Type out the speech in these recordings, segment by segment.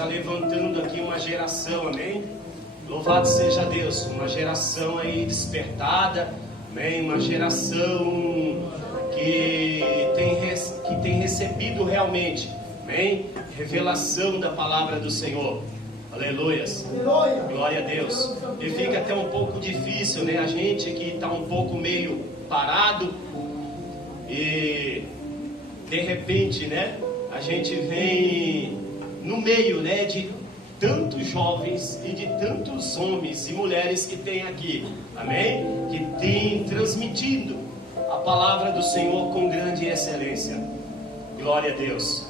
está levantando aqui uma geração, amém? Louvado seja Deus, uma geração aí despertada, amém? Uma geração que tem recebido realmente, amém? Revelação da palavra do Senhor. Aleluias. Glória a Deus. E fica até um pouco difícil, né? A gente que está um pouco meio parado e de repente, né? A gente vem no meio, né? De tantos jovens e de tantos homens e mulheres que tem aqui, amém? Que tem transmitido a palavra do Senhor com grande excelência. Glória a Deus.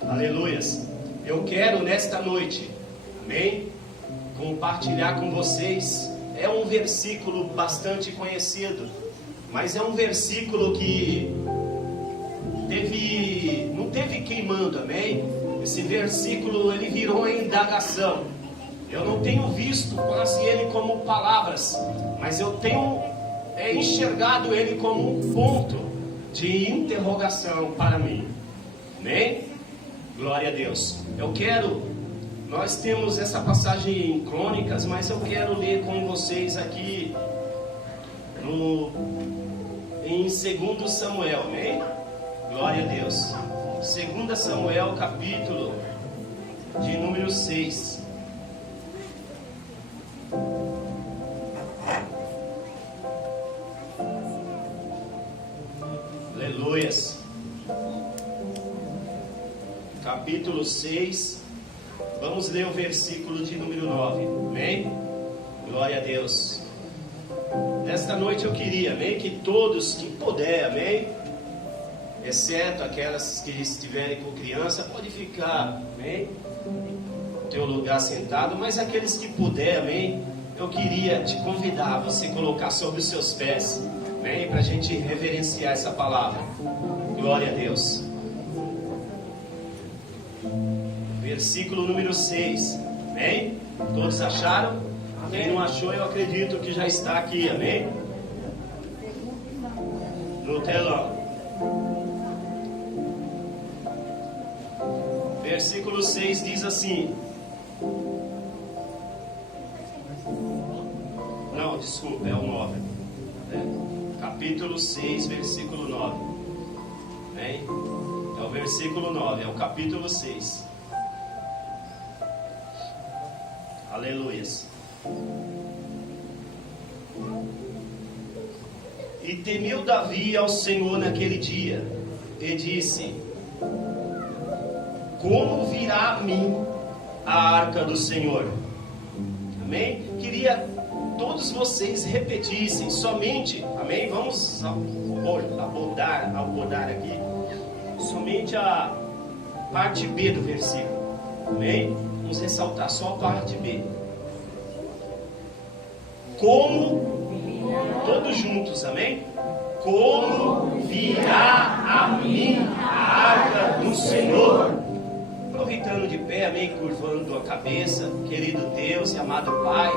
Aleluias. Eu quero nesta noite, amém, compartilhar com vocês. É um versículo bastante conhecido, mas é um versículo que não teve quem manda, amém? Esse versículo ele virou uma indagação. Eu não tenho visto quase ele como palavras, mas eu tenho enxergado ele como um ponto de interrogação para mim, amém? Glória a Deus. Nós temos essa passagem em Crônicas, mas eu quero ler com vocês aqui em 2 Samuel, amém? Glória a Deus. 2 Samuel, capítulo de número 6. Aleluias. Capítulo 6. Vamos ler o versículo de número 9. Amém? Glória a Deus. Nesta noite eu queria, amém, que todos que puder, amém, exceto aquelas que estiverem com criança, pode ficar, amém, no teu lugar sentado, mas aqueles que puder, amém, eu queria te convidar a você colocar sobre os seus pés, amém, para a gente reverenciar essa palavra. Glória a Deus. Versículo número 6, amém? Todos acharam? Amém. Quem não achou, eu acredito que já está aqui, amém? No telão. Versículo 6 diz assim. Não, desculpa, é o 9. Capítulo 6, versículo 9. Amém? É o versículo 9, é o capítulo 6. Aleluias. E temeu Davi ao Senhor naquele dia, e disse: como virá a mim a arca do Senhor? Amém? Queria todos vocês repetissem somente, amém? Vamos abordar aqui somente a parte B do versículo, amém? Vamos ressaltar só a parte B. Como, todos juntos, amém? Como virá a mim a arca do Senhor? Aproveitando de pé, amém? Curvando a cabeça, querido Deus e amado Pai,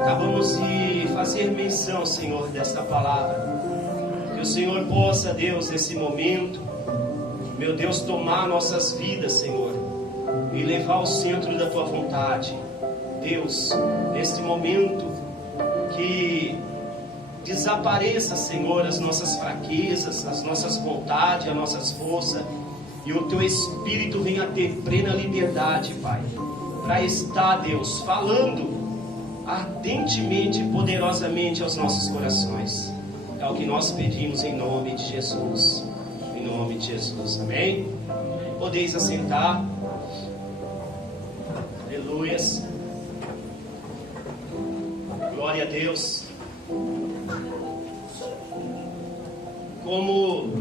acabamos de fazer menção, Senhor, desta palavra. Que o Senhor possa, Deus, nesse momento, meu Deus, tomar nossas vidas, Senhor, e levar ao centro da Tua vontade. Deus, neste momento, que desapareça, Senhor, as nossas fraquezas, as nossas vontades, as nossas forças, e o Teu Espírito venha ter plena liberdade, Pai, para estar, Deus, falando ardentemente e poderosamente aos nossos corações. É o que nós pedimos em nome de Jesus. Em nome de Jesus, amém? Podeis assentar. Aleluias. Glória a Deus. Como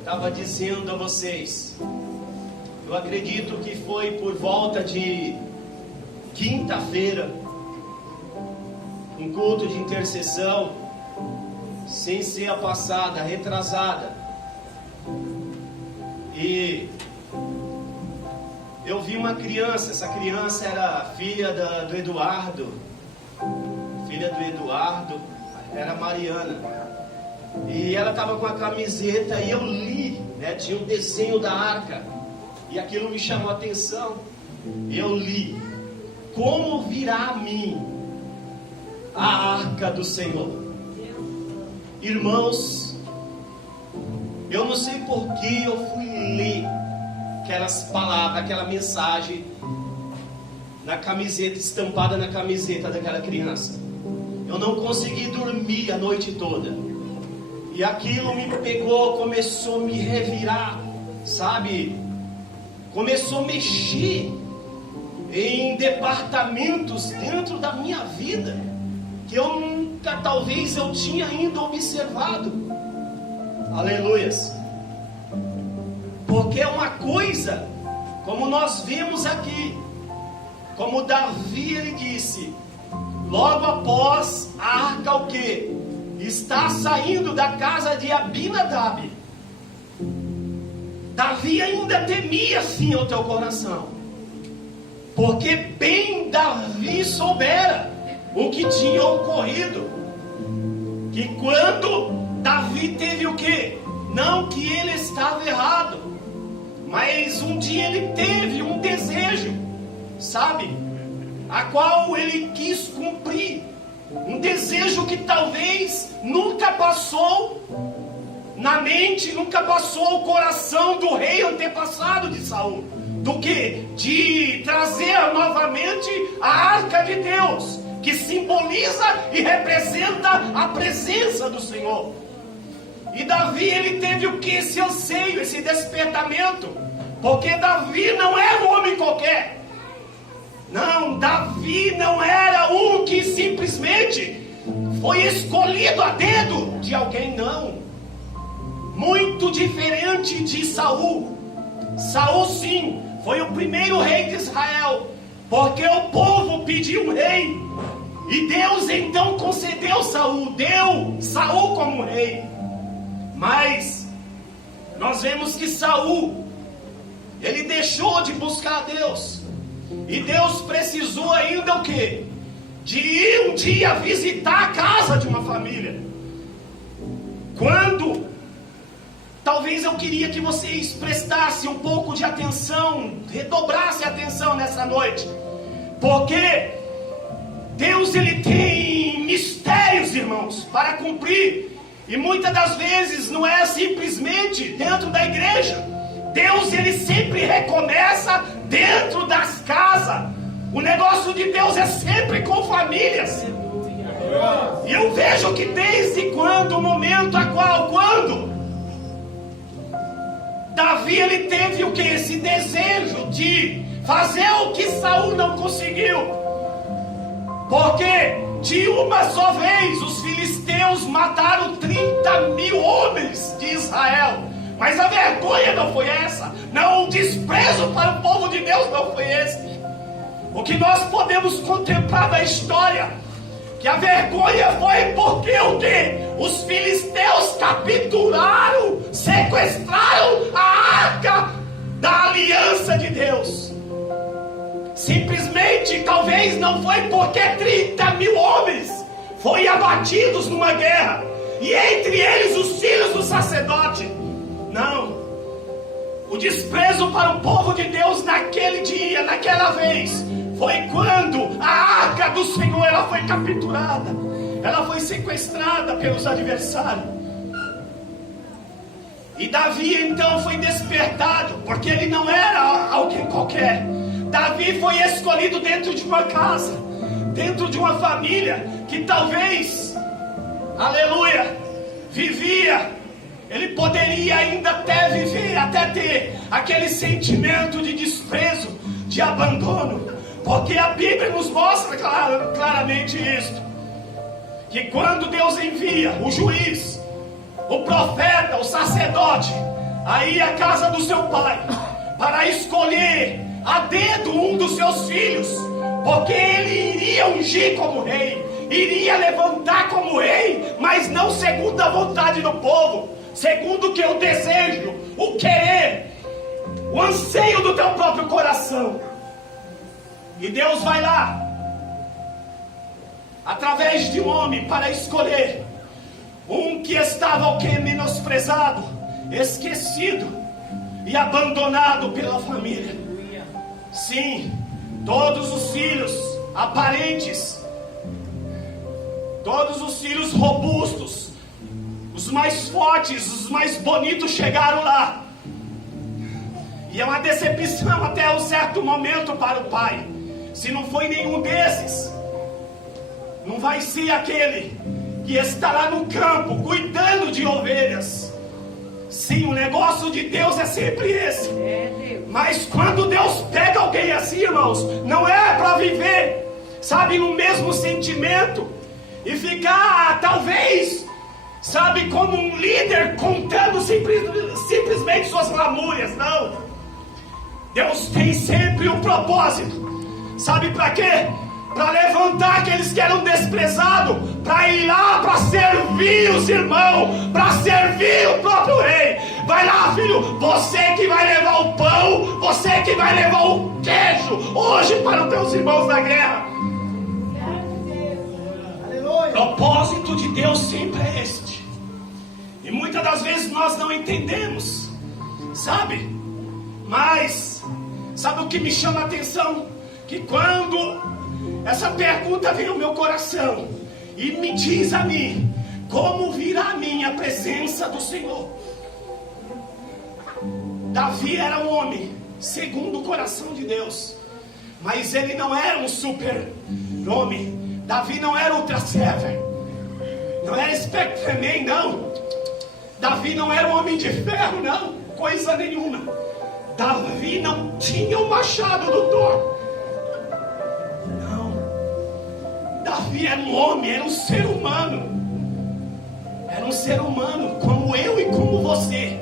estava dizendo a vocês, eu acredito que foi por volta de quinta-feira, um culto de intercessão, sem ser a passada, retrasada, e eu vi uma criança. Essa criança era filha do Eduardo, era Mariana, e ela estava com a camiseta, e eu li, né, tinha um desenho da arca, E aquilo me chamou a atenção. Eu li: como virá a mim a arca do Senhor? Irmãos, eu não sei por que eu fui ler aquelas palavras, aquela mensagem na camiseta, estampada na camiseta daquela criança. Eu não consegui dormir a noite toda. E aquilo me pegou, começou a me revirar, sabe? Começou a mexer em departamentos dentro da minha vida que eu nunca, talvez eu tinha ainda observado. Aleluias. Porque é uma coisa, como nós vimos aqui, como Davi, ele disse, logo após a arca, o que? Está saindo da casa de Abinadab. Davi ainda temia sim o teu coração, porque bem Davi soubera o que tinha ocorrido, que quando Davi teve o que? Não que ele estava errado, mas um dia ele teve um desejo, sabe? A qual ele quis cumprir, um desejo que talvez nunca passou na mente, nunca passou ao coração do rei antepassado de Saul. Do que? De trazer novamente a arca de Deus, que simboliza e representa a presença do Senhor. E Davi, ele teve o que? Esse anseio, esse despertamento, porque Davi não era um homem qualquer. Não, Davi não era um que simplesmente foi escolhido a dedo de alguém, não. Muito diferente de Saul. Saul sim, foi o primeiro rei de Israel, porque o povo pediu um rei, e Deus então concedeu Saul, deu Saul como rei. Mas nós vemos que Saul, ele deixou de buscar a Deus, e Deus precisou ainda o quê? De ir um dia visitar a casa de uma família. Quando talvez eu queria que vocês prestassem um pouco de atenção, redobrassem a atenção nessa noite, porque Deus, ele tem mistérios, irmãos, para cumprir, e muitas das vezes não é simplesmente dentro da igreja. Deus, ele sempre recomeça dentro das casas. O negócio de Deus é sempre com famílias. E eu vejo que desde quando, o momento a qual, quando Davi, ele teve o que? Esse desejo de fazer o que Saul não conseguiu. Porque de uma só vez os filisteus mataram 30.000 homens de Israel. Mas a vergonha não foi essa. Não, o desprezo para o povo de Deus não foi esse. O que nós podemos contemplar da história, que a vergonha foi porque o que? Os filisteus capturaram, sequestraram a arca da aliança de Deus. Simplesmente, talvez não foi porque 30.000 homens foram abatidos numa guerra, e entre eles os filhos do sacerdote. Não. O desprezo para o povo de Deus naquele dia, naquela vez, foi quando a arca do Senhor, ela foi capturada, ela foi sequestrada pelos adversários. E Davi então foi despertado, porque ele não era alguém qualquer. Davi foi escolhido dentro de uma casa, dentro de uma família que talvez, aleluia, vivia. Ele poderia ainda até viver, até ter aquele sentimento de desprezo, de abandono, porque a Bíblia nos mostra claramente isso, que quando Deus envia o juiz, o profeta, o sacerdote, aí a casa do seu pai, para escolher a dedo um dos seus filhos, porque ele iria ungir como rei, iria levantar como rei, mas não segundo a vontade do povo, segundo o que o desejo, o querer, o anseio do teu próprio coração. E Deus vai lá, através de um homem, para escolher um que estava o que? Menosprezado, esquecido. e abandonado pela família. Sim, todos os filhos aparentes, todos os filhos robustos, os mais fortes, os mais bonitos chegaram lá. E é uma decepção até um certo momento para o pai. Se não foi nenhum desses, não vai ser aquele que estará no campo cuidando de ovelhas. Sim, o negócio de Deus é sempre esse. Mas quando Deus pega alguém assim, irmãos, não é para viver, sabe, no mesmo sentimento e ficar, talvez, sabe, como um líder contando simplesmente suas lamúrias. Não. Deus tem sempre um propósito. Sabe para quê? Para levantar aqueles que eram desprezados, para ir lá, para servir os irmãos, para servir o próprio rei. Vai lá, filho, você que vai levar o pão, você que vai levar o queijo hoje para os teus irmãos na guerra. O propósito de Deus sempre é este. E muitas das vezes nós não entendemos, sabe? Mas, sabe o que me chama a atenção? Que quando essa pergunta vem ao meu coração e me diz a mim, como virá a mim a presença do Senhor? Davi era um homem segundo o coração de Deus, mas ele não era um super homem. Davi não era ultra server, não era Spectreman, não. Davi não era um homem de ferro, não, coisa nenhuma. Davi não tinha o machado do Thor. Davi era um homem, era um ser humano. Era um ser humano como eu e como você.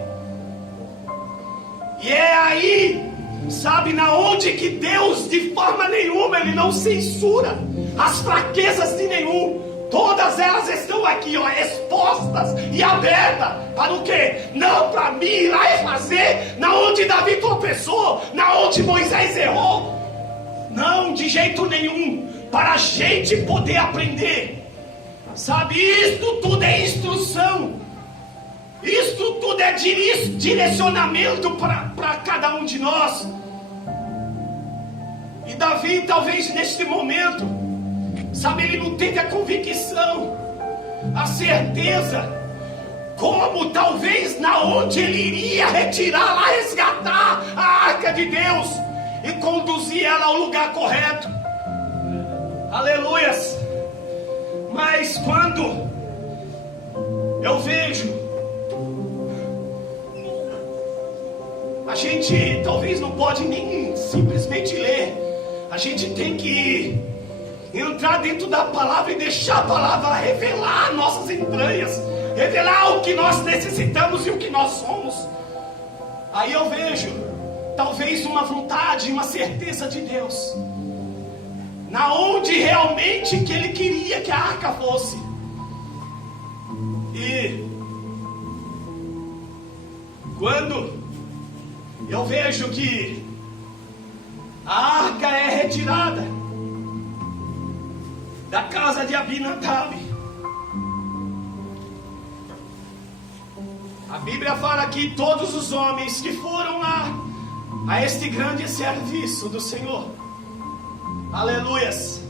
E é aí, sabe, na onde que Deus de forma nenhuma, Ele não censura as fraquezas de nenhum. Todas elas estão aqui, ó, expostas e abertas. Para o quê? Não para mim ir lá e fazer na onde Davi tropeçou, na onde Moisés errou. Não, de jeito nenhum. Para a gente poder aprender. Sabe, isto tudo é instrução. Isto tudo é direcionamento para cada um de nós. E Davi, talvez neste momento, sabe, ele não teve a convicção, a certeza, como talvez na onde ele iria retirar lá, resgatar a arca de Deus e conduzir ela ao lugar correto. Aleluias. Mas quando eu vejo, a gente talvez não pode nem simplesmente ler. A gente tem que entrar dentro da palavra e deixar a palavra revelar nossas entranhas, revelar o que nós necessitamos e o que nós somos. Aí eu vejo talvez uma vontade, uma certeza de Deus, na onde realmente que Ele queria que a arca fosse. E quando eu vejo que a arca é retirada da casa de Abinadab, a Bíblia fala que todos os homens que foram lá a este grande serviço do Senhor, aleluias,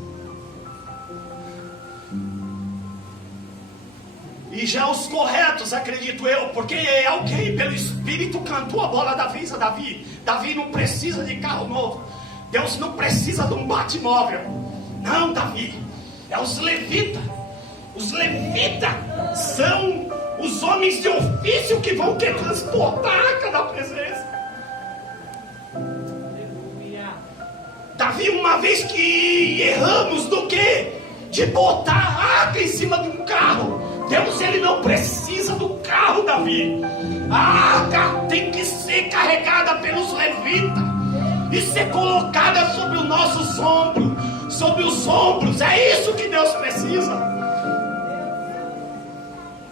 e já os corretos, acredito eu, porque alguém pelo Espírito cantou a bola da vez a Davi. Davi não precisa de carro novo, Deus não precisa de um bate-móvel. Não, Davi, é os levitas. Os levitas são os homens de ofício que vão querer transportar a arca da presença. Davi, uma vez que erramos do que? De botar a arca em cima de um carro. Deus, Ele não precisa do carro, Davi. A arca tem que ser carregada pelos levitas e ser colocada sobre os nossos ombros, sobre os ombros. É isso que Deus precisa.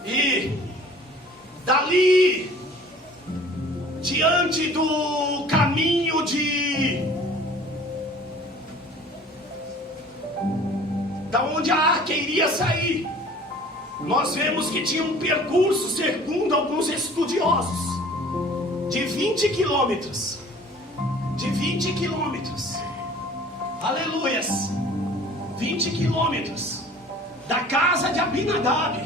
E dali, diante do caminho da onde a arca iria sair, nós vemos que tinha um percurso, segundo alguns estudiosos, de 20 quilômetros. De 20 quilômetros. Aleluias. 20 quilômetros da casa de Abinadab.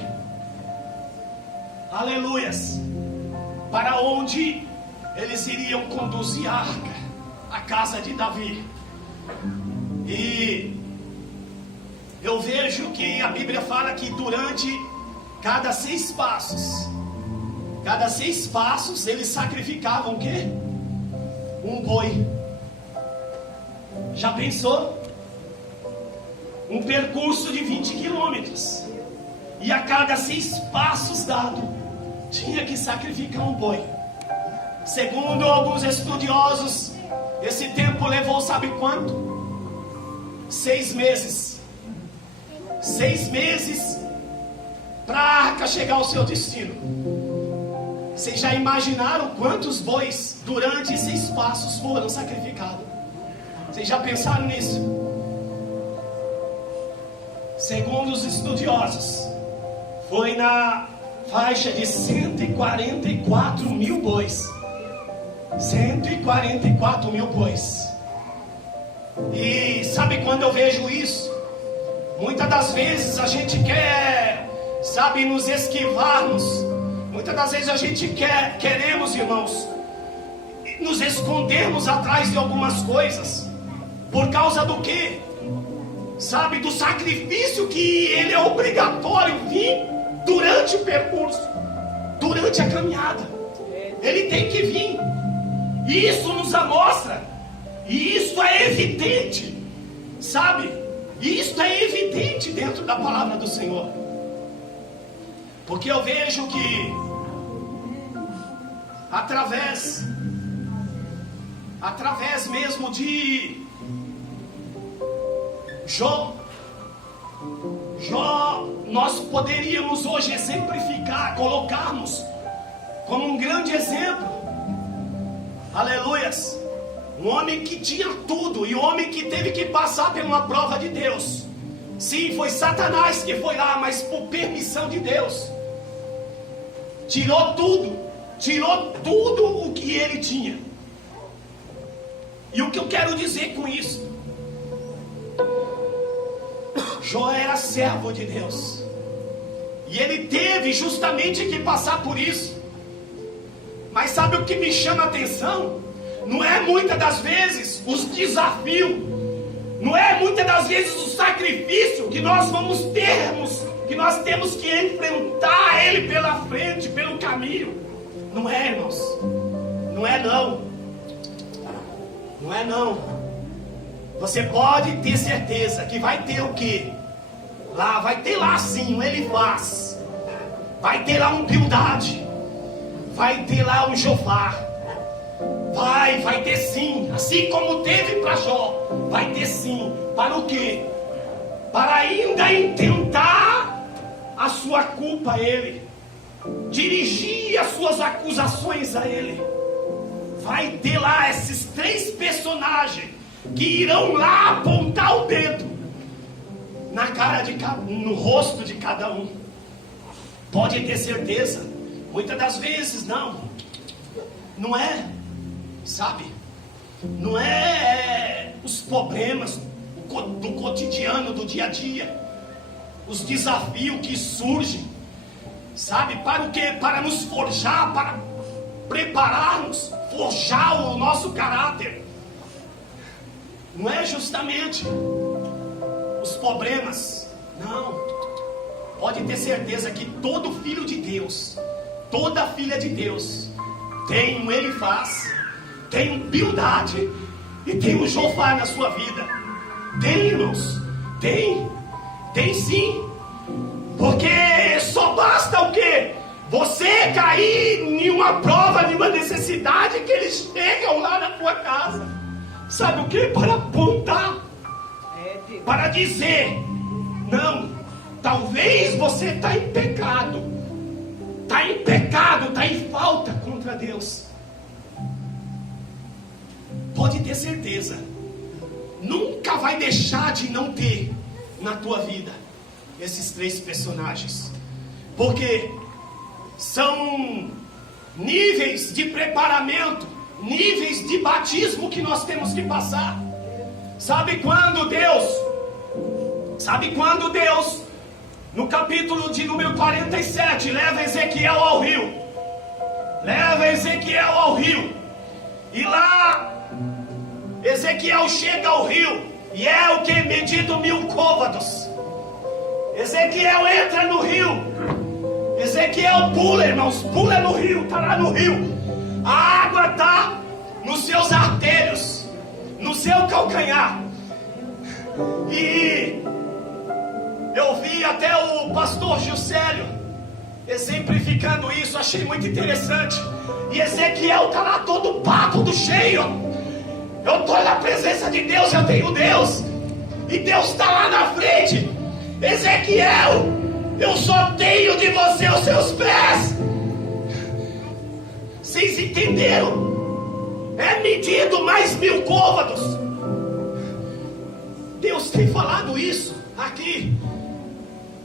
Aleluias. Para onde eles iriam conduzir a arca, a casa de Davi. E eu vejo que a Bíblia fala que durante cada 6 passos eles sacrificavam o quê? Um boi. Já pensou? Um percurso de 20 quilômetros. E a cada 6 passos dado, tinha que sacrificar um boi. Segundo alguns estudiosos, esse tempo levou sabe quanto? 6 meses. 6 meses para a arca chegar ao seu destino. Vocês já imaginaram quantos bois durante 6 passos foram sacrificados? Vocês já pensaram nisso? Segundo os estudiosos, foi na faixa de 144 mil bois. 144 mil bois. E sabe quando eu vejo isso? Muitas das vezes a gente quer, sabe, nos esquivarmos. Muitas das vezes a gente queremos, irmãos, nos escondermos atrás de algumas coisas. Por causa do quê? Sabe, do sacrifício que ele é obrigatório vir durante o percurso, durante a caminhada. Ele tem que vir. E isso nos amostra. E isso é evidente. Sabe? E isso é evidente dentro da palavra do Senhor. Porque eu vejo que através mesmo de Jó, nós poderíamos hoje exemplificar, colocarmos como um grande exemplo. Aleluias. Um homem que tinha tudo, e um homem que teve que passar por uma prova de Deus. Sim, foi Satanás que foi lá, mas por permissão de Deus. Tirou tudo o que ele tinha. E o que eu quero dizer com isso? Jó era servo de Deus, e ele teve justamente que passar por isso. Mas sabe o que me chama a atenção? Não é muitas das vezes os desafios, não é muitas das vezes o sacrifício que nós que nós temos que enfrentar ele pela frente, pelo caminho. Não é, irmãos. Não é não. Não é não. Você pode ter certeza que vai ter o quê? Lá, vai ter lá sim um Elifaz. Vai ter lá um Bildade. Vai ter lá um Jofar. Vai ter sim. Assim como teve para Jó. Vai ter sim. Para o quê? Para ainda intentar a sua culpa a ele. Dirigir as suas acusações a ele. Vai ter lá esses 3 personagens que irão lá apontar o dedo na cara no rosto de cada um. Pode ter certeza. Muitas das vezes não é, sabe? Não é os problemas do cotidiano, do dia a dia, os desafios que surgem, sabe? Para o quê? Para nos forjar, para preparar-nos, forjar o nosso caráter. Não é justamente os problemas, não. Pode ter certeza que todo filho de Deus, toda filha de Deus, tem um Elifaz, tem um Bildade e tem um Jofar na sua vida. Tem, irmãos, tem sim. Porque só basta o quê? Você cair em uma prova, em uma necessidade, que eles chegam lá na tua casa. Sabe o quê? Para apontar, para dizer: não, talvez você está em pecado, está em falta contra Deus. Pode ter certeza, nunca vai deixar de não ter na tua vida esses 3 personagens, porque são níveis de preparamento, níveis de batismo que nós temos que passar. Sabe quando Deus, no capítulo de número 47, leva Ezequiel ao rio. E lá, Ezequiel chega ao rio. E é o que? Medido 1000 côvados. Ezequiel entra no rio. Ezequiel pula, irmãos. Pula no rio, está lá no rio. A água está nos seus artérios, no seu calcanhar. E eu vi até o pastor Juscelio exemplificando isso, achei muito interessante. E Ezequiel está lá todo pá, todo cheio. Eu estou na presença de Deus, eu tenho Deus. E Deus está lá na frente. Ezequiel, eu só tenho de você os seus pés. Vocês entenderam? É medido mais 1000 côvados. Deus tem falado isso aqui.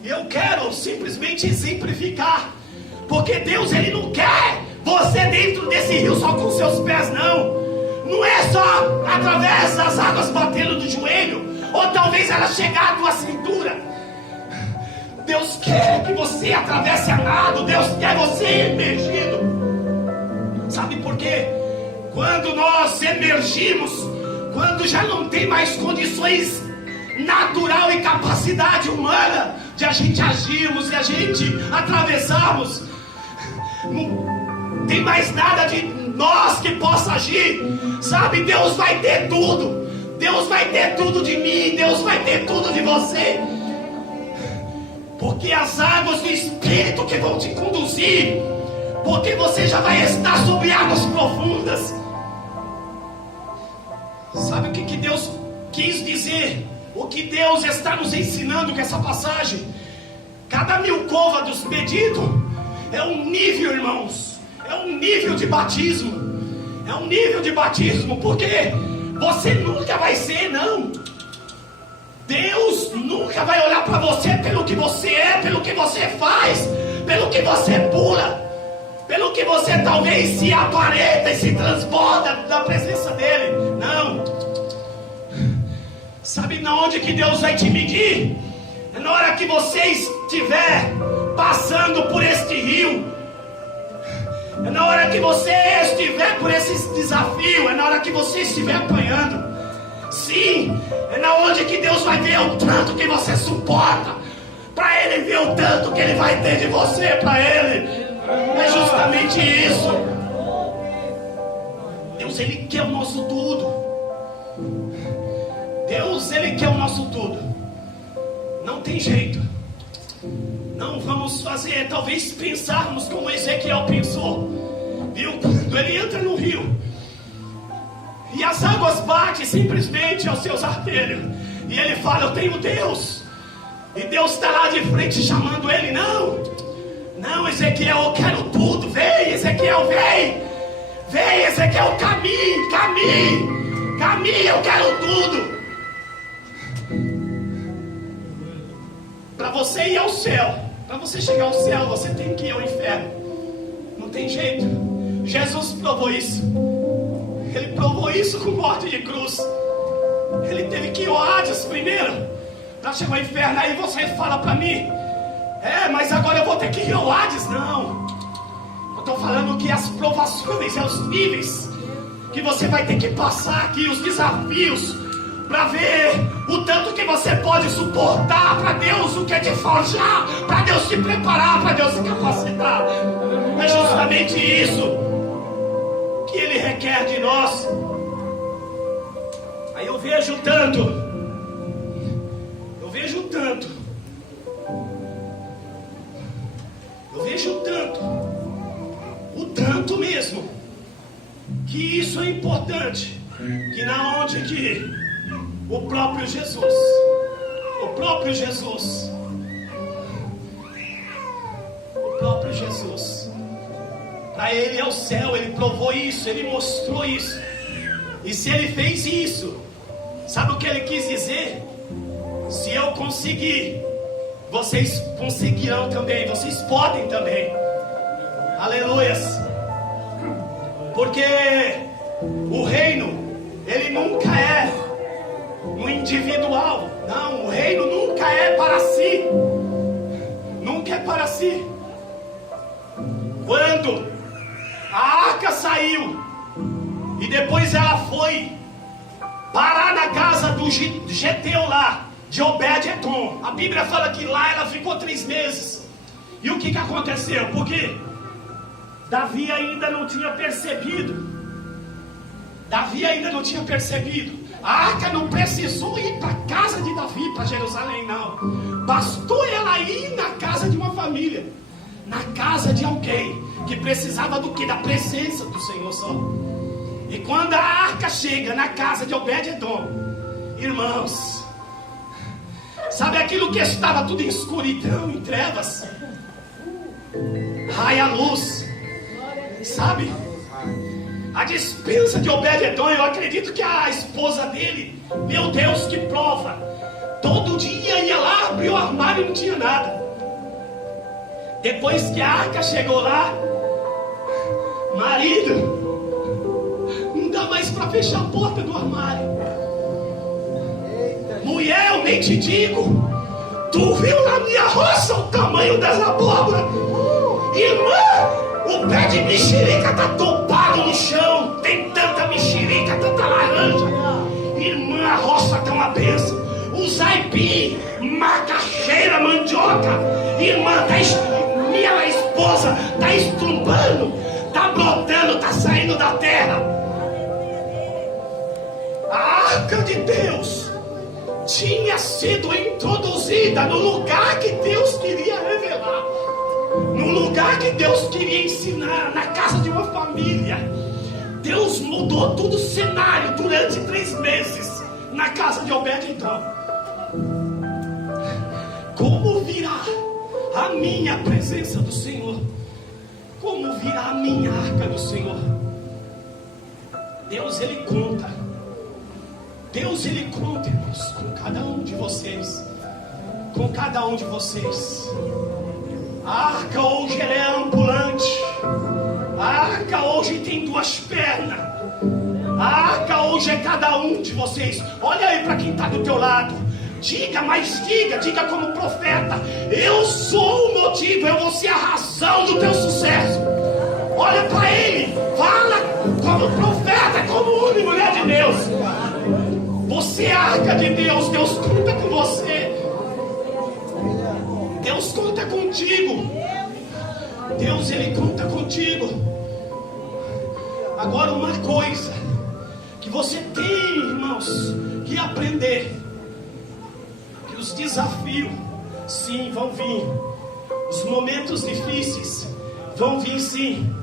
E eu quero simplesmente exemplificar. Porque Deus, Ele não quer você dentro desse rio só com seus pés, não. Não é só através das águas batendo no joelho, ou talvez ela chegar à tua cintura. Deus quer que você atravesse a nado. Deus quer você emergido. Sabe por quê? Quando nós emergimos, quando já não tem mais condições natural e capacidade humana de a gente agirmos e a gente atravessarmos, não tem mais nada de nós que possa agir. Sabe, Deus vai ter tudo. Deus vai ter tudo de mim. Deus vai ter tudo de você. Porque as águas do Espírito que vão te conduzir. Porque você já vai estar sobre águas profundas. Sabe o que Deus quis dizer? O que Deus está nos ensinando com essa passagem? Cada 1000 côvados medido é um nível, irmãos. É um nível de batismo. É um nível de batismo. Porque você nunca vai ser, não. Deus nunca vai olhar para você pelo que você é, pelo que você faz, pelo que você pula, pelo que você talvez se aparenta e se transborda da presença dele. Não. Sabe na onde que Deus vai te medir? É na hora que você estiver passando por este rio. É na hora que você estiver por esse desafio. É na hora que você estiver apanhando. Sim, é na onde que Deus vai ver o tanto que você suporta, para Ele ver o tanto que Ele vai ter de você para Ele. É justamente isso. Deus, Ele quer o nosso tudo. Deus, Ele quer o nosso tudo. Não tem jeito. Não vamos fazer, talvez pensarmos como Ezequiel pensou. Viu? Quando ele entra no rio e as águas batem simplesmente aos seus artérios, e ele fala: eu tenho Deus. E Deus está lá de frente chamando ele. Não, Ezequiel, eu quero tudo. Vem, Ezequiel, vem. Vem, Ezequiel, caminhe, eu quero tudo. Para você ir ao céu, para você chegar ao céu, você tem que ir ao inferno. Não tem jeito. Jesus provou isso. Ele provou isso com morte de cruz. Ele teve que ir ao Hades primeiro, para chegar ao inferno. Aí você fala para mim: mas agora eu vou ter que ir ao Hades. Não. Eu estou falando que as provações, os níveis que você vai ter que passar aqui, os desafios, para ver o tanto que você pode suportar, para Deus o que te forjar, para Deus te preparar, para Deus te capacitar. É justamente isso que Ele requer de nós. Aí eu vejo tanto o tanto mesmo, que isso é importante, que na onde que o próprio Jesus, para Ele é o céu. Ele provou isso, Ele mostrou isso. E se Ele fez isso, sabe o que Ele quis dizer? Se eu conseguir, vocês conseguirão também. Vocês podem também. Aleluias. Porque o reino, ele nunca é no individual. Não, o reino nunca é para si. Nunca é para si. Quando a arca saiu e depois ela foi parar na casa do Geteu lá, de Obed-Edom, a Bíblia fala que lá ela ficou 3 meses. E o que aconteceu? Porque Davi ainda não tinha percebido. A arca não precisou ir para a casa de Davi, para Jerusalém, não. Bastou ela ir na casa de uma família, na casa de alguém que precisava do quê? Da presença do Senhor só. E quando a arca chega na casa de Obed-Edom, irmãos, sabe aquilo que estava tudo em escuridão, em trevas? Raia a luz, sabe? A despensa de Obed-Edom, eu acredito que a esposa dele, meu Deus, que prova, todo dia ia lá, abriu o armário e não tinha nada. Depois que a arca chegou lá, marido, não dá mais para fechar a porta do armário. Mulher, eu nem te digo, tu viu na minha roça o tamanho das abóboras? Irmã, o pé de mexerica está topado no chão. Tem tanta mexerica, tanta laranja. Irmã, a roça está uma bênção. Os aipim, macaxeira, mandioca. Irmã, minha esposa está estrumbando, está brotando, está saindo da terra. A arca de Deus tinha sido introduzida no lugar que Deus queria revelar, no lugar que Deus queria ensinar, na casa de uma família. Deus mudou todo o cenário durante 3 meses na casa de Obed-Edom. Como virá a minha presença do Senhor? Como virá a minha arca do Senhor? Deus, Ele conta. Deus, Ele conta, irmãos, com cada um de vocês. Com cada um de vocês. A arca hoje ela é ambulante. A arca hoje tem 2 pernas. A arca hoje é cada um de vocês. Olha aí para quem está do teu lado. Diga, mas diga como profeta: eu sou o motivo, eu vou ser a razão do teu sucesso. Olha para ele, fala como profeta, como homem e mulher de Deus. Você é a arca de Deus, Deus conta com você. Deus conta contigo. Deus, Ele conta contigo. Agora uma coisa que você tem, irmãos, que aprender: que os desafios, sim, vão vir. Os momentos difíceis vão vir, sim.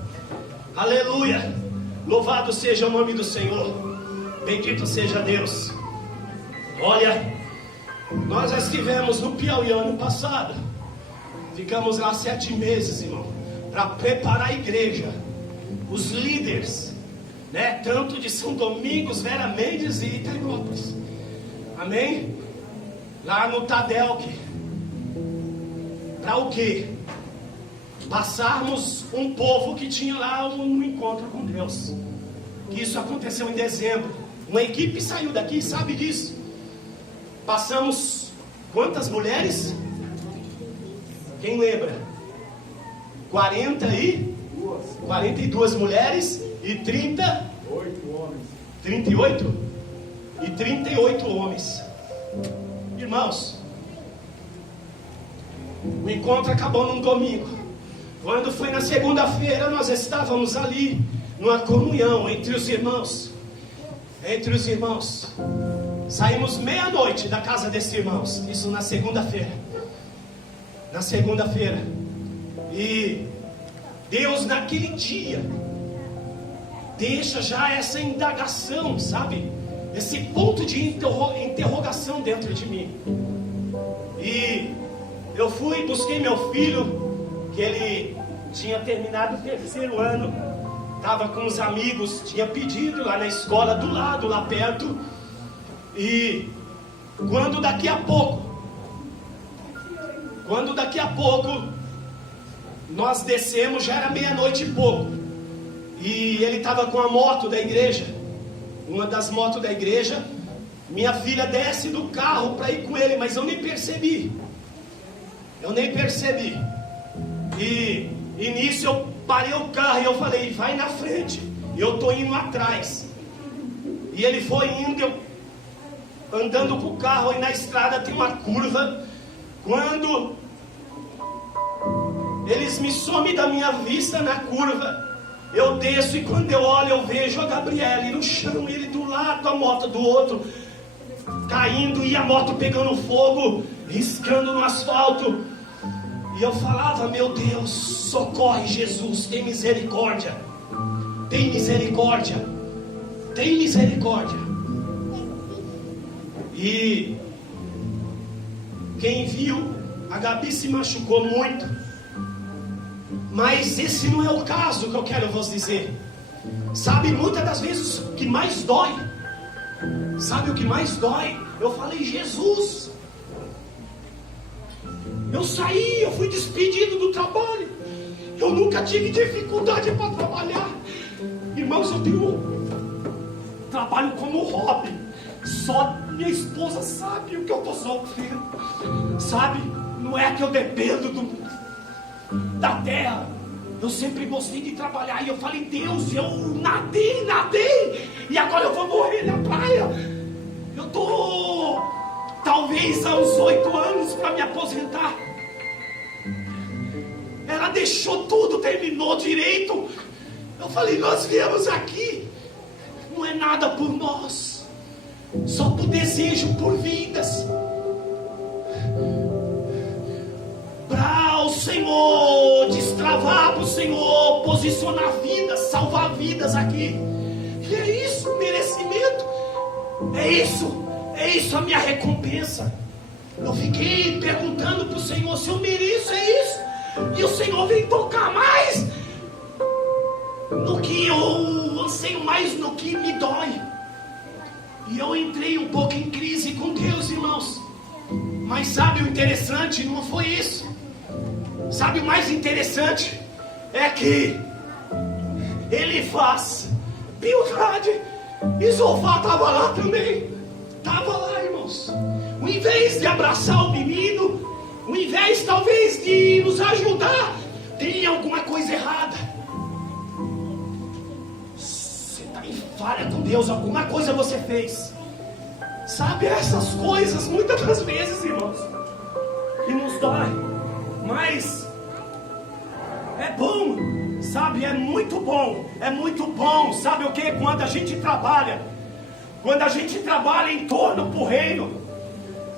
Aleluia. Louvado seja o nome do Senhor. Bendito seja Deus. Olha, nós já estivemos no Piauí ano passado. Ficamos lá 7 meses, irmão, para preparar a igreja. Os líderes, né? Tanto de São Domingos, Vera Mendes e Itainópolis. Amém? Lá no Tadelk. Para o quê? Passarmos um povo que tinha lá um encontro com Deus. Isso aconteceu em dezembro. Uma equipe saiu daqui, sabe disso. Passamos quantas mulheres? Quem lembra? 42 mulheres e 38 e 38 homens. Irmãos, o encontro acabou num domingo. Quando foi na segunda-feira, nós estávamos ali numa comunhão entre os irmãos. Saímos meia-noite da casa desses irmãos. Isso na segunda-feira. E Deus naquele dia deixa já essa indagação, sabe? Esse ponto de interrogação dentro de mim. E eu busquei meu filho, que ele tinha terminado o 3º ano, estava com os amigos, tinha pedido lá na escola do lado, lá perto. E quando daqui a pouco nós descemos, já era meia-noite e pouco. E ele estava com a moto da igreja, uma das motos da igreja. Minha filha desce do carro para ir com ele, mas eu nem percebi. E nisso eu parei o carro e eu falei, vai na frente, eu estou indo atrás. E ele foi indo, eu andando com o carro, e na estrada tem uma curva. Quando eles me somem da minha vista na curva, eu desço, e quando eu olho, eu vejo a Gabriele no chão, ele do lado, a moto do outro, caindo, e a moto pegando fogo, riscando no asfalto. E eu falava, meu Deus, socorre Jesus, tem misericórdia, tem misericórdia, tem misericórdia. E quem viu, a Gabi se machucou muito, mas esse não é o caso que eu quero vos dizer. Sabe, muitas das vezes o que mais dói, sabe o que mais dói? Eu falei, Jesus, eu saí, eu fui despedido do trabalho, eu nunca tive dificuldade para trabalhar. Irmãos, eu tenho trabalho como hobby, só minha esposa sabe o que eu estou sofrendo, sabe? Não é que eu dependo da terra. Eu sempre gostei de trabalhar, e eu falei, Deus, eu nadei, e agora eu vou morrer na praia. Eu estou talvez há uns 8 anos para me aposentar. Ela deixou tudo, terminou direito. Eu falei, nós viemos aqui, não é nada por nós, só por desejo por vidas, para o Senhor destravar, para o Senhor posicionar vidas, salvar vidas aqui. E é isso o merecimento, é isso a minha recompensa. Eu fiquei perguntando para o Senhor se eu mereço, é isso. E o Senhor vem tocar mais no que eu anseio, mais no que me dói. E eu entrei um pouco em crise com Deus, irmãos. Mas sabe o interessante? Não foi isso. Sabe o mais interessante? É que ele faz. Bildade e Zofá estava lá também. Estava lá, irmãos. Ao invés de abraçar o menino, ao invés talvez de nos ajudar, tem alguma coisa errada. Você está em falha com Deus, alguma coisa você fez. Sabe, essas coisas muitas das vezes, irmãos, que nos dói, mas é bom, sabe, é muito bom, sabe o que? Quando a gente trabalha em torno pro reino,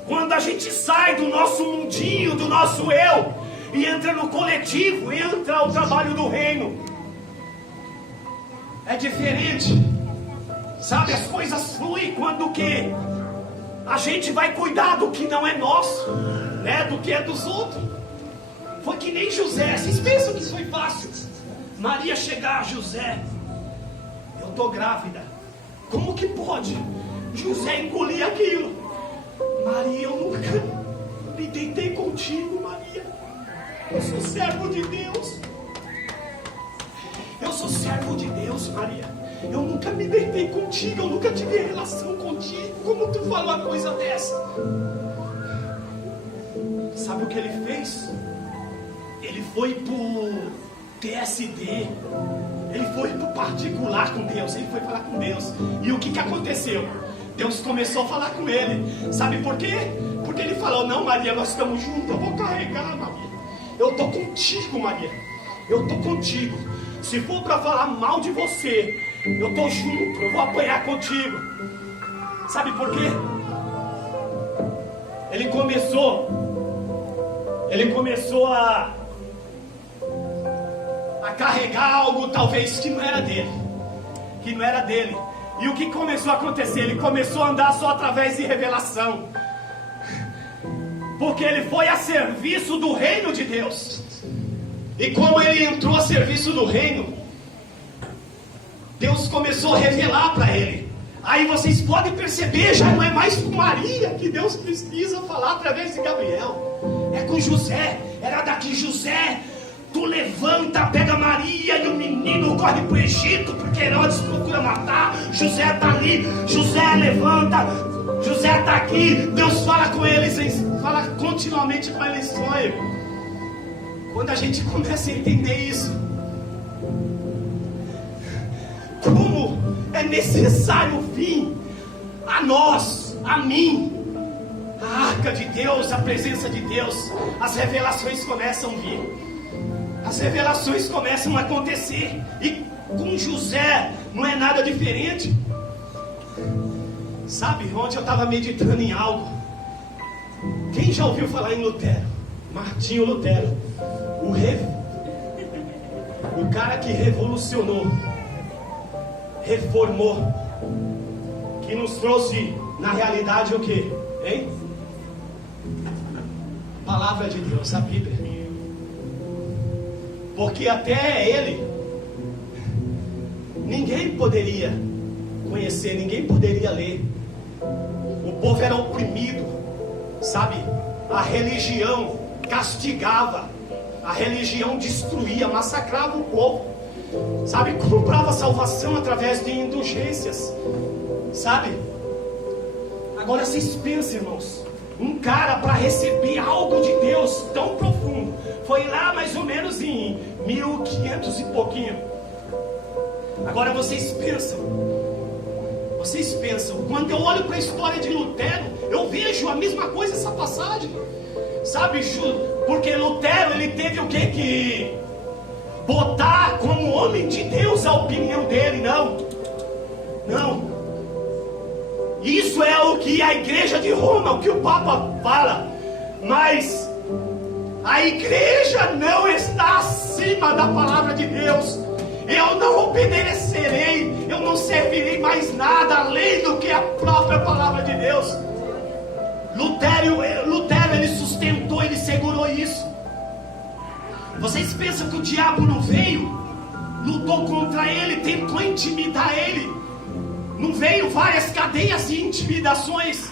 quando a gente sai do nosso mundinho, do nosso eu, e entra no coletivo, entra o trabalho do reino, é diferente, sabe, as coisas fluem quando o quê? A gente vai cuidar do que não é nosso, né, do que é dos outros. Foi que nem José, vocês pensam que isso foi fácil? Maria chegar a José, eu tô grávida, como que pode? José engolir aquilo. Maria, eu nunca me deitei contigo, Maria. Eu sou servo de Deus. Eu sou servo de Deus, Maria. Eu nunca me deitei contigo, eu nunca tive relação contigo. Como tu fala uma coisa dessa? Sabe o que ele fez? Ele foi pro TSD. Ele foi pro particular com Deus. Ele foi falar com Deus. E o que aconteceu? Deus começou a falar com ele. Sabe por quê? Porque ele falou, não, Maria, nós estamos juntos, eu vou carregar, Maria. Eu estou contigo, Maria. Eu estou contigo. Se for para falar mal de você, eu estou junto, eu vou apanhar contigo. Sabe por quê? Ele começou a carregar algo talvez que não era dele. E o que começou a acontecer? Ele começou a andar só através de revelação. Porque ele foi a serviço do reino de Deus. E como ele entrou a serviço do reino, Deus começou a revelar para ele. Aí vocês podem perceber, já não é mais com Maria que Deus precisa falar através de Gabriel. É com José. Era daqui José. Tu levanta, pega Maria e o menino corre para o Egito, porque Herodes procura matar. José está ali, José levanta, José está aqui. Deus fala com eles, fala continuamente com eles em sonho. Quando a gente começa a entender isso, como é necessário vir a nós, a mim, a arca de Deus, a presença de Deus, as revelações começam a vir. As revelações começam a acontecer. E com José não é nada diferente. Sabe, ontem eu estava meditando em algo. Quem já ouviu falar em Lutero? Martinho Lutero. O cara que revolucionou, reformou, que nos trouxe na realidade o que? Hein? A palavra de Deus, a Bíblia. Porque até ele, ninguém poderia conhecer, ninguém poderia ler. O povo era oprimido, sabe? A religião castigava, a religião destruía, massacrava o povo, sabe? Comprava salvação através de indulgências, sabe? Agora vocês pensem, irmãos, um cara para receber algo de Deus tão profundo, foi lá mais ou menos em 1500 e pouquinho. Agora vocês pensam, quando eu olho para a história de Lutero, eu vejo a mesma coisa essa passagem, sabe? Porque Lutero, ele teve o que? Que botar como homem de Deus a opinião dele. Não. Isso é o que a igreja de Roma, o que o Papa fala. Mas a igreja não está acima da palavra de Deus. Eu não obedecerei, eu não servirei mais nada além do que a própria palavra de Deus. Lutero, ele sustentou, ele segurou isso. Vocês pensam que o diabo não veio, lutou contra ele, tentou intimidar ele? Não veio várias cadeias e intimidações,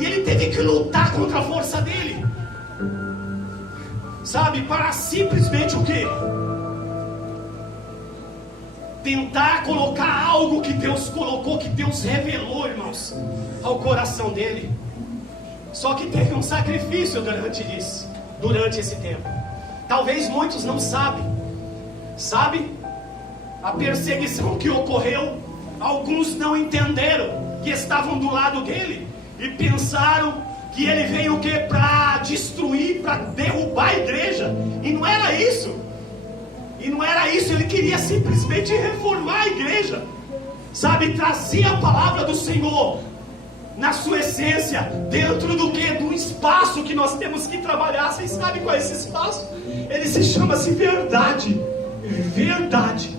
e ele teve que lutar contra a força dele, sabe? Para simplesmente o quê? Tentar colocar algo que Deus colocou, que Deus revelou, irmãos, ao coração dele. Só que teve um sacrifício durante esse tempo. Talvez muitos não sabem. Sabe? A perseguição que ocorreu, alguns não entenderam que estavam do lado dele e pensaram que ele veio o quê? Para destruir, para derrubar a igreja. E não era isso. Ele queria simplesmente reformar a igreja, sabe? Trazer a palavra do Senhor na sua essência, dentro do que? Do espaço que nós temos que trabalhar. Vocês sabem qual é esse espaço? Ele se chama-se verdade. Verdade.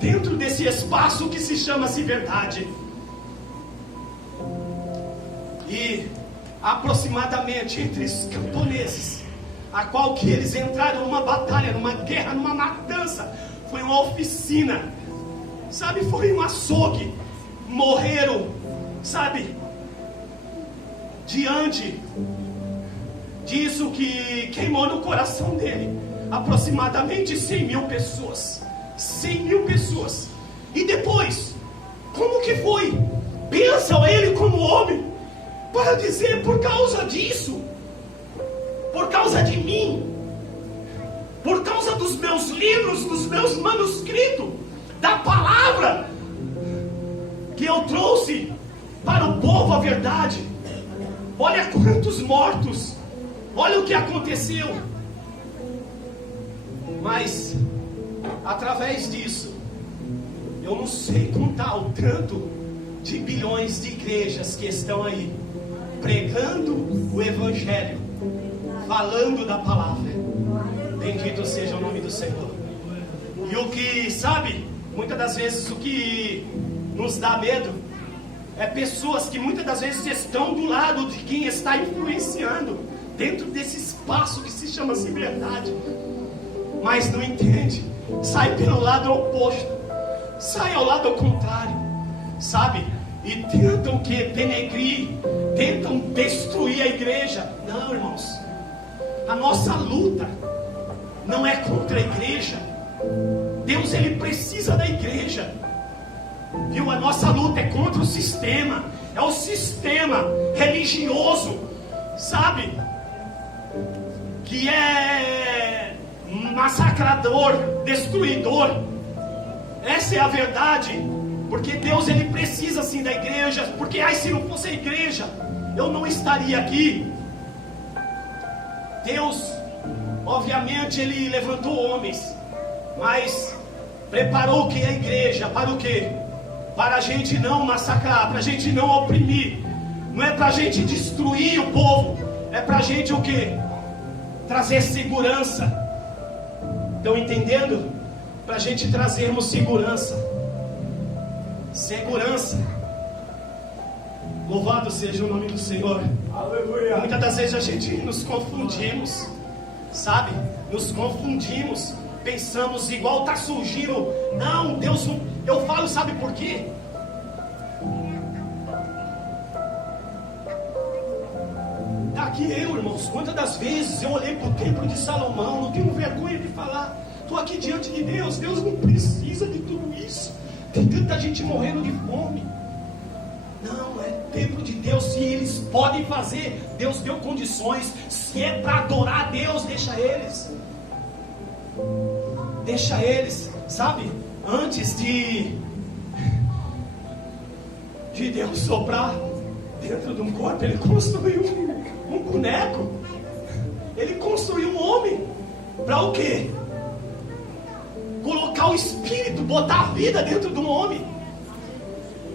Dentro desse espaço que se chama-se verdade. E aproximadamente entre os camponeses, a qual que eles entraram numa batalha, numa guerra, numa matança, foi uma oficina, sabe? Foi um açougue. Morreram, sabe? Diante disso que queimou no coração dele, aproximadamente 100.000 pessoas. 100.000 pessoas. E depois, como que foi? Pensa ele como homem, para dizer, por causa disso, por causa de mim, por causa dos meus livros, dos meus manuscritos, da palavra que eu trouxe para o povo a verdade. Olha quantos mortos, olha o que aconteceu. Mas através disso, eu não sei contar o tanto de bilhões de igrejas que estão aí pregando o evangelho, falando da palavra. Bendito seja o nome do Senhor. E o que, sabe, muitas das vezes o que nos dá medo é pessoas que muitas das vezes estão do lado de quem está influenciando dentro desse espaço que se chama verdade, mas não entende, sai pelo lado oposto, sai ao lado contrário, sabe? E tentam que denegrir, tentam destruir a igreja. Não, irmãos, a nossa luta não é contra a igreja. Deus, ele precisa da igreja. Viu? A nossa luta é contra o sistema. É o sistema religioso, sabe? Que é massacrador, destruidor. Essa é a verdade. Porque Deus, ele precisa sim da igreja. Porque se não fosse a igreja, eu não estaria aqui. Deus, obviamente, ele levantou homens, mas preparou que a igreja para o quê? Para a gente não massacrar, para a gente não oprimir. Não é para a gente destruir o povo, é para a gente o quê? Trazer segurança. Estão entendendo? Para a gente trazermos segurança. Segurança. Louvado seja o nome do Senhor. Aleluia. Muitas das vezes a gente nos confundimos, sabe? Nos confundimos. Pensamos igual está surgindo. Não, Deus não. Eu falo, sabe por quê? Está aqui eu, irmãos. Quantas das vezes eu olhei para o templo de Salomão, não tenho vergonha de falar. Estou aqui diante de Deus. Deus não precisa de tudo isso. Tem tanta gente morrendo de fome. Não, é templo de Deus. Se eles podem fazer, Deus deu condições. Se é para adorar a Deus, deixa eles. Deixa eles, sabe? Antes de Deus soprar dentro de um corpo, ele construiu um boneco. Ele construiu um homem. Para o quê? Colocar o espírito, botar a vida dentro de um homem.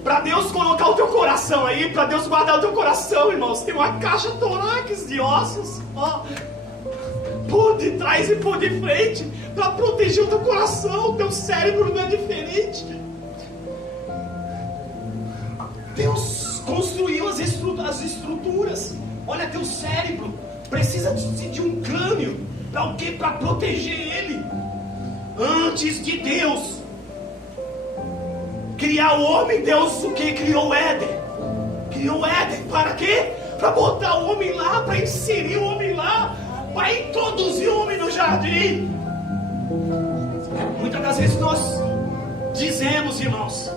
Para Deus colocar o teu coração aí, para Deus guardar o teu coração, irmãos, tem uma caixa torácica de ossos, ó, por de trás e por de frente, para proteger o teu coração. O teu cérebro não é diferente. Deus construiu as estruturas. Olha, teu cérebro precisa de um crânio. Para o quê? Para proteger ele. Antes de Deus criar o homem, Deus o que? Criou o Éden. Criou o Éden para quê? Para botar o homem lá, para inserir o homem lá, para introduzir o homem no jardim. Muitas das vezes nós dizemos, irmãos,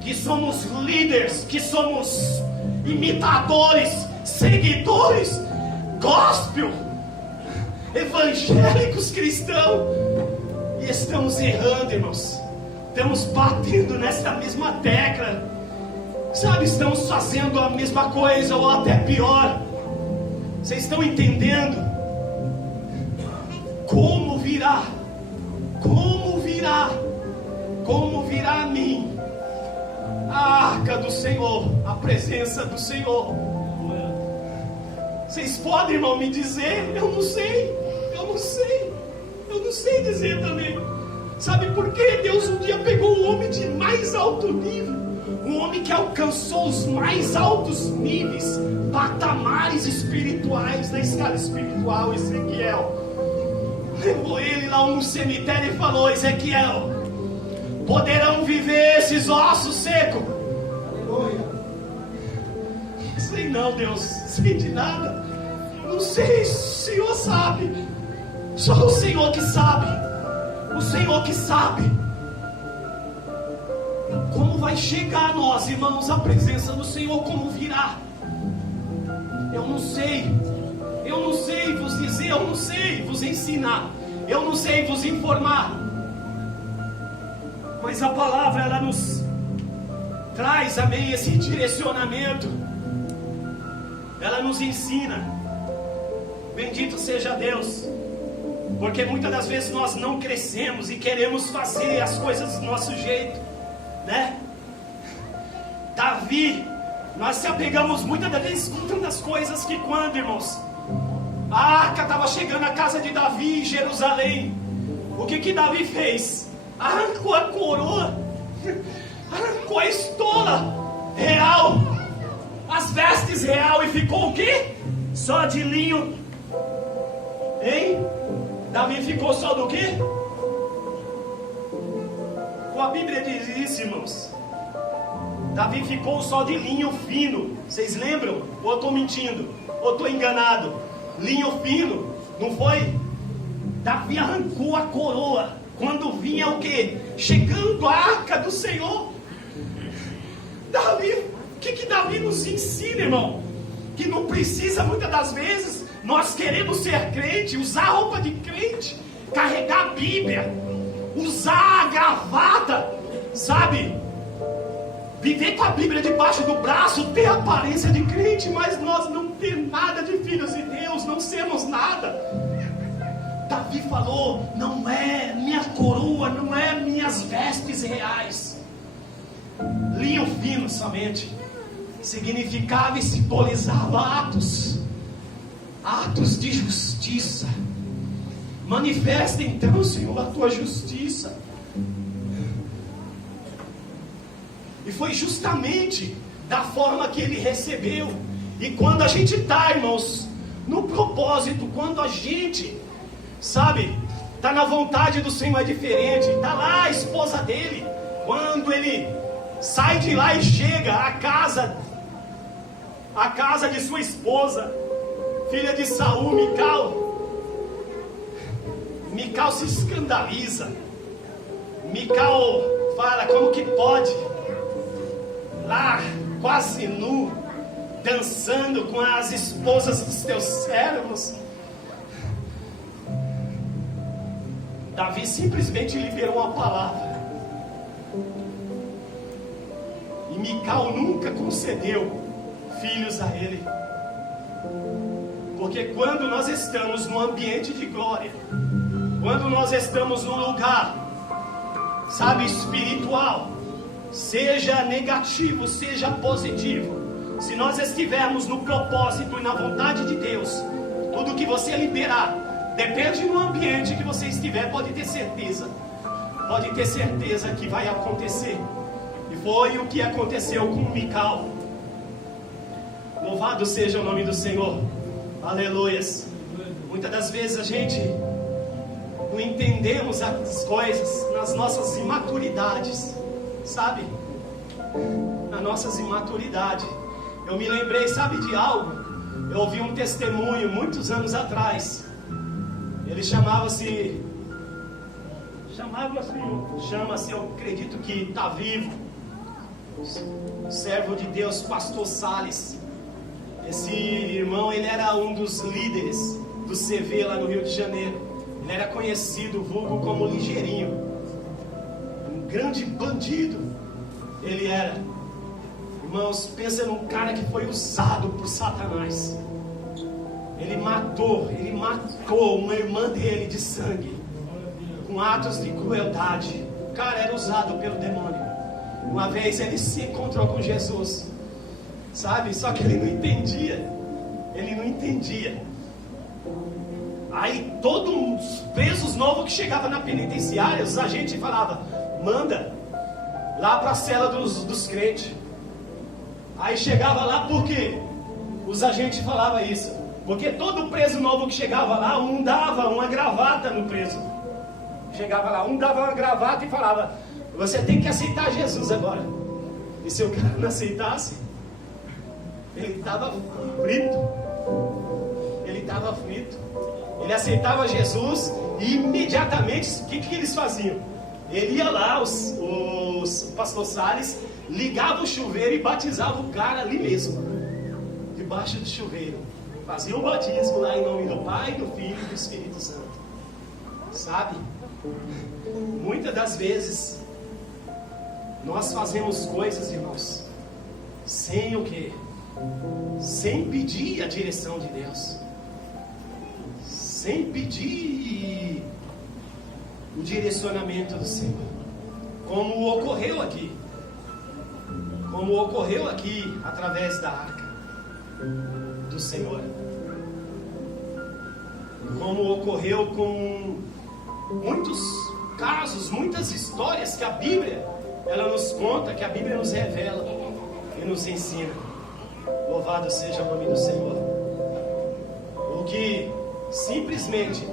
que somos líderes, que somos imitadores, seguidores, gospel, evangélicos cristãos, e estamos errando, irmãos. Estamos batendo nessa mesma tecla, sabe? Estamos fazendo a mesma coisa ou até pior. Vocês estão entendendo? Como virá a mim a arca do Senhor, a presença do Senhor? Vocês podem, irmão, me dizer? Eu não sei dizer também. Sabe por quê? Deus um dia pegou um homem de mais alto nível, um homem que alcançou os mais altos níveis, patamares espirituais, na escala espiritual, Ezequiel. Levou ele lá num cemitério e falou: Ezequiel, poderão viver esses ossos secos? Aleluia. Não sei não, Deus, sei de nada. Não sei, o Senhor sabe. Só o Senhor que sabe. O Senhor que sabe. Como vai chegar a nós, irmãos, a presença do Senhor, como virá? Eu não sei vos dizer, eu não sei vos ensinar, eu não sei vos informar, mas a palavra, ela nos traz, amém, esse direcionamento, ela nos ensina. Bendito seja Deus, porque muitas das vezes nós não crescemos e queremos fazer as coisas do nosso jeito, né? Davi, nós se apegamos muitas das vezes com tantas coisas que quando, irmãos, a arca estava chegando à casa de Davi em Jerusalém, o que Davi fez? Arrancou a coroa, arrancou a estola real, as vestes real, e ficou o quê? Só de linho. Hein? Davi ficou só do quê? A Bíblia diz isso, irmãos. Davi ficou só de linho fino. Vocês lembram? Ou eu estou mentindo? Ou estou enganado? Linho fino. Não foi? Davi arrancou a coroa quando vinha o quê? Chegando a arca do Senhor. Davi, o que Davi nos ensina, irmão? Que não precisa muitas das vezes nós queremos ser crente, usar roupa de crente, carregar a Bíblia, usar a gravata, sabe? Viver com a Bíblia debaixo do braço, ter aparência de crente, mas nós não temos nada de filhos de Deus, não sermos nada. Davi falou: não é minha coroa, não é minhas vestes reais, linho fino somente. Significava e simbolizava atos de justiça. Manifesta então, Senhor, a tua justiça. E foi justamente da forma que ele recebeu. E quando a gente está, irmãos, no propósito, quando a gente, sabe, está na vontade do Senhor, é diferente. Está lá a esposa dele, quando ele sai de lá e chega à casa de sua esposa, filha de Saul, Mical se escandaliza. Mical fala: como que pode? Lá, quase nu, dançando com as esposas dos teus servos. Davi simplesmente liberou uma palavra, e Mical nunca concedeu filhos a ele. Porque quando nós estamos num ambiente de glória, quando nós estamos num lugar, sabe, espiritual, seja negativo, seja positivo, se nós estivermos no propósito e na vontade de Deus, tudo que você liberar, depende do ambiente que você estiver, pode ter certeza que vai acontecer. E foi o que aconteceu com Mical. Louvado seja o nome do Senhor. Aleluias. Muitas das vezes a gente não entendemos as coisas nas nossas imaturidades, sabe? Nas nossas imaturidades. Eu me lembrei, sabe, de algo? Eu ouvi um testemunho muitos anos atrás. Ele chama-se, eu acredito que está vivo, servo de Deus, pastor Salles. Esse irmão, ele era um dos líderes do CV lá no Rio de Janeiro. Ele era conhecido, vulgo, como Ligeirinho. Um grande bandido ele era. Irmãos, pensa num cara que foi usado por Satanás. Ele matou uma irmã dele de sangue, com atos de crueldade. O cara era usado pelo demônio. Uma vez ele se encontrou com Jesus, sabe? Só que ele não entendia. Aí todos os presos novos que chegavam na penitenciária, os agentes falavam: manda lá para a cela dos crentes. Aí chegava lá, por quê? Os agentes falavam isso, porque todo preso novo que chegava lá, um dava uma gravata no preso. Chegava lá, um dava uma gravata e falava: você tem que aceitar Jesus agora. E se o cara não aceitasse, ele estava frito. Ele aceitava Jesus e imediatamente, o que eles faziam? Ele ia lá, os pastor Salles, ligava o chuveiro e batizava o cara ali mesmo, debaixo do chuveiro. Fazia o batismo lá em nome do Pai, do Filho e do Espírito Santo. Sabe? Muitas das vezes nós fazemos coisas, irmãos, sem o quê? Sem pedir a direção de Deus, sem pedir o direcionamento do Senhor, como ocorreu aqui através da arca do Senhor, como ocorreu com muitos casos, muitas histórias que a Bíblia ela nos conta, que a Bíblia nos revela e nos ensina. Louvado seja o nome do Senhor. O que simplesmente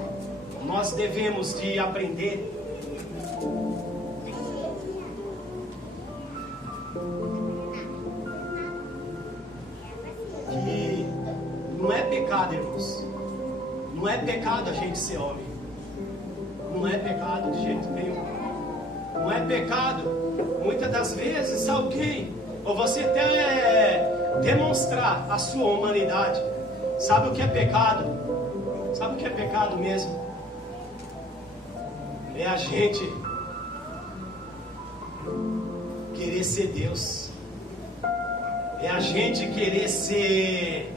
nós devemos de aprender que não é pecado, irmãos, Não é pecado a gente ser homem. Não é pecado de jeito nenhum. Não é pecado, muitas das vezes, alguém, ou você até demonstrar a sua humanidade. Sabe o que é pecado? Sabe o que é pecado mesmo? É a gente querer ser Deus. É a gente querer ser,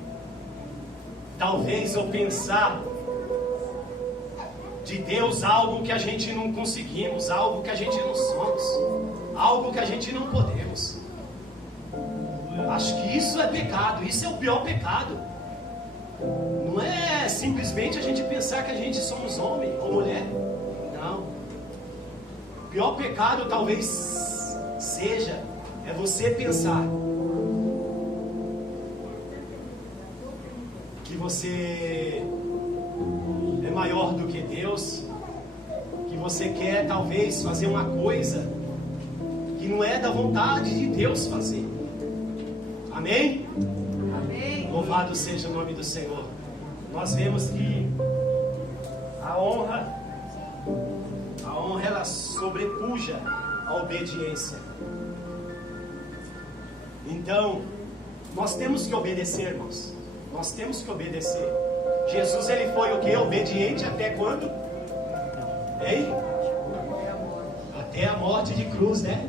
talvez, ou pensar de Deus algo que a gente não conseguimos, algo que a gente não somos, algo que a gente não podemos. Acho que isso é pecado, isso é o pior pecado. Não é simplesmente a gente pensar que a gente somos homem ou mulher. Não. O pior pecado talvez seja, é você pensar que você é maior do que Deus, que você quer talvez fazer uma coisa que não é da vontade de Deus fazer. Amém? Amém. Louvado seja o nome do Senhor. Nós vemos que a honra ela sobrepuja a obediência. Então, nós temos que obedecer, irmãos. Nós temos que obedecer. Jesus, ele foi o quê? Obediente até quando? Hein? Até a morte de cruz, né?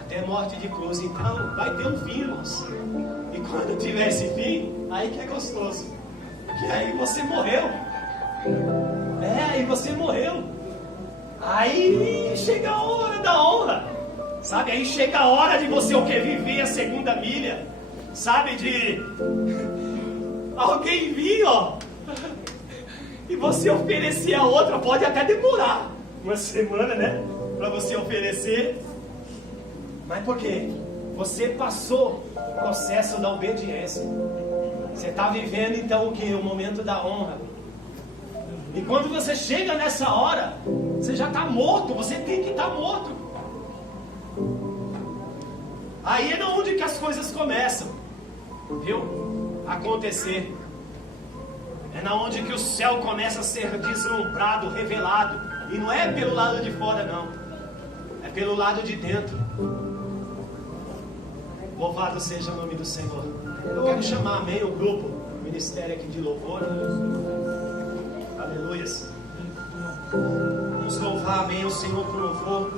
Até a morte de cruz. Então, vai ter um fim, irmãos. E quando tiver esse fim, aí que é gostoso. Porque aí você morreu. Aí você morreu. Aí chega a hora da honra. Sabe? Aí chega a hora de você o quê? Viver a segunda milha. Sabe? De alguém vir, ó, e você oferecer a outra. Pode até demorar uma semana, né? Para você oferecer. Mas por quê? Você passou o processo da obediência. Você está vivendo então o que? O momento da honra. E quando você chega nessa hora, você já está morto. Você tem que estar morto. Aí é onde que as coisas começam, viu? A acontecer. É na onde que o céu começa a ser deslumbrado, revelado. E não é pelo lado de fora, não. É pelo lado de dentro. Louvado seja o nome do Senhor. Eu quero chamar, amém, o grupo, o ministério aqui de louvor. Aleluias. Vamos louvar, amém, o Senhor por louvor.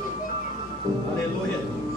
Aleluia.